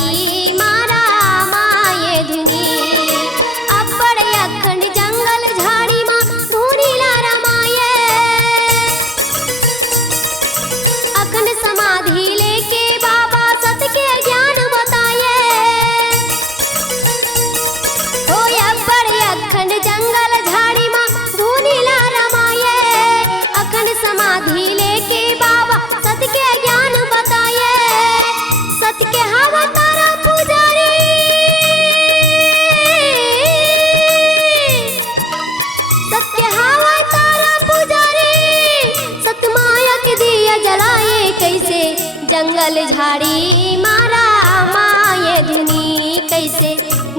झाड़ी मारा माये धुनी। अब्बड़ अखंड जंगल झाड़ी माँ धुनी लारा माये। अखंड समाधि लेके बाबा सत के ज्ञान बताए। हो अब्बड़ अखंड जंगल झाड़ी माँ धुनी लारा माये। अखंड समाधि लेके बाबा सत के ज्ञान बताए। सत के हवा तारा पुजारी, सत के हवा तारा पुजारी। सत माया के दिया जलाए कैसे जंगल झाड़ी मारा माये धुनी। कैसे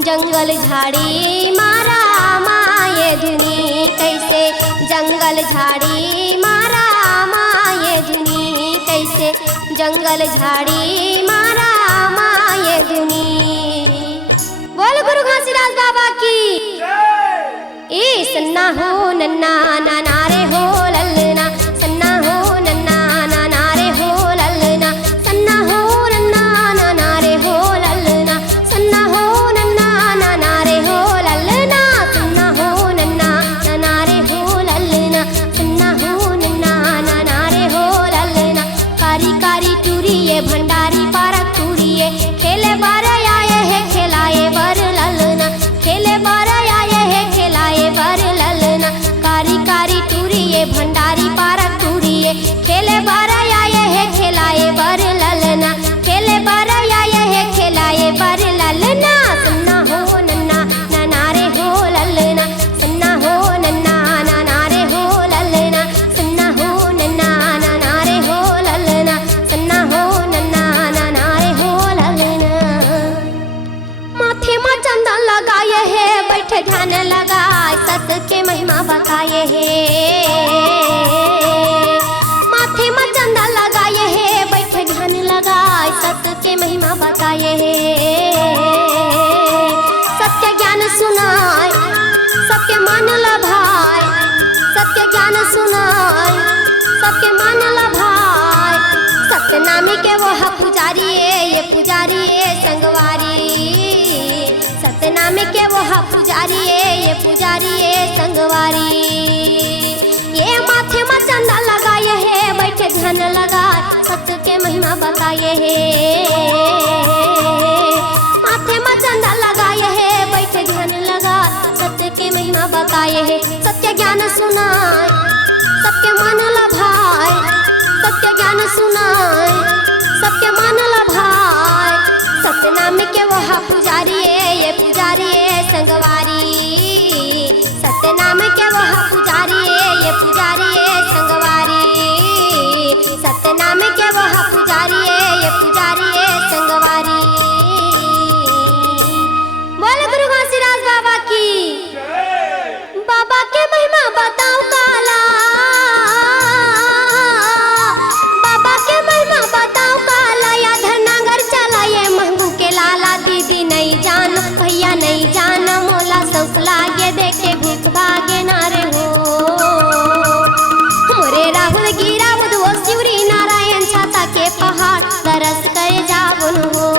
जंगल झाड़ी मारा माये धुनी। कैसे जंगल झाड़ी मारा माये धुनी। कैसे जंगल झाड़ी मारा माये धुनी। बोल गुरु घासीदास बाबा की। ए सन्ना हो नन्ना नाना रे हो ललना। सन्ना हो नन्ना नाना रे हो ललना। सन्ना हो नन्ना नाना रे हो ललना। सन्ना हो नन्ना नाना रे हो ललना। सन्ना हो नन्ना नाना रे हो ललना। सन्ना हो नन्ना नाना रे हो ललना। कारी कारी टूरिये भंडारी पारक टूरिये। खेले बार आए है खेलाए बर ललना। खेले बार आए है खेलाए बर ललना। कारी कारी टूरिये भंडारी पारक टूरिये। खेले बार आए है खेलाए बर ललना। खेले बार आए है खेलाए बर ललना। सन्ना हो नन्ना नाना रे हो ललना। सन्ना हो नन्ना नाना रे हो ललना। सन्ना हो नन्ना नाना रे हो ललना। सन्ना हो नन्ना नाना रे हो ललना। माथे में चंदन लगाए है बैठे ध्यान लगाए सत के महिमा बताए है। माथे में चंदन लगाए है बैठे ध्यान लगाए सत के महिमा बताए है। सत्य ज्ञान सुनाए सबके मन लभाए। सत्य ज्ञान सुनाए सबके मन लभाए। सत्यनामी के वो पुजारी ये पुजारी संगवारी। सत्यनामी के वो पुजारी ये पुजारी संगवारी। ये माथे में चंदा लगाए है बैठे ध्यान लगाए सत्य के महिमा बताए है। माथे में चंदा लगाए है बैठे ध्यान लगाए सत्य के महिमा बताए है। सत्य ज्ञान सुनाए सबके मन लभाए। सत्य ज्ञान सुनाए सबके मन लभाए। सत्यनाम के वह पुजारी ये पुजारी संगवारी। सत्यनाम के वह पुजारी ये पुजारी संगवारी। सत्यनाम के वह पुजारी ये पुजारी संगवारी। बोल गुरु घासीदास बाबा की। बाबा के महिमा बताओ काला। बाबा के महिमा बताओ काला। या धरनागर चला ये महबू के लाला। दीदी नहीं जान भैया नहीं जान मोला सौख लागे देखे भूख भागे नारे हो। मोरे राहुल गिरा बुधो शिवरी नारायण छाता के पहाड़ तरस करे जावन हो।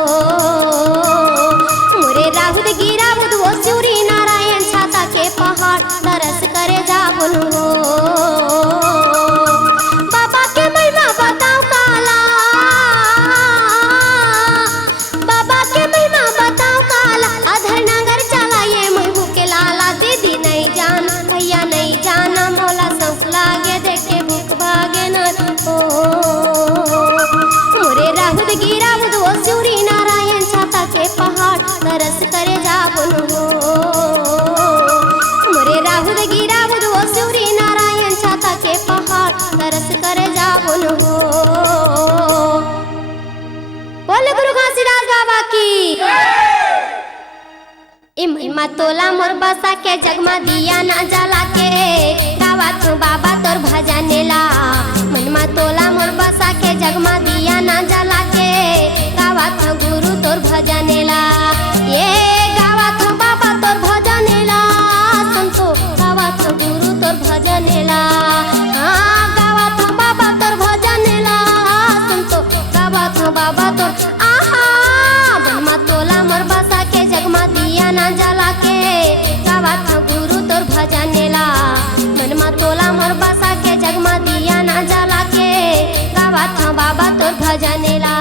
मोरे राहुल गिरा बुधो शिवरी नारायण छाता के पहाड़ तरस करे जावन हो। बाबा के महिमा बताओ काला। बाबा के महिमा बताओ काला। अधर नगर चला ये महबू के लाला। दीदी नहीं जान भैया नहीं जान मोला सौख लागे देखे भूख भागे न हो। मोरे राहुल गिरा बुधो शिवरी नारायण छाता के पहाड़ तरस करे जावन हो। मोरे राहुल गिरा बुधो शिवरी नारायण छाता के पहाड़ तरस करे जावन हो। बोल गुरु घासीदास बाबा की। ए महिमा तोला मोर बसा के जगमा दिया ना जला के। गावा तू बाबा तोर भजनेला। महिमा तोला मोर बसा के जगमा दिया ना जला के। गावा तू गुरु तोर भजनेला। ये गावा तू बाबा तोर भजनेला। संतो गावा तू गुरु तोर भजनेला। हाँ गावा तू बाबा तोर भजनेला। संतो गावा तू बाबा तोर आहा। भजन ला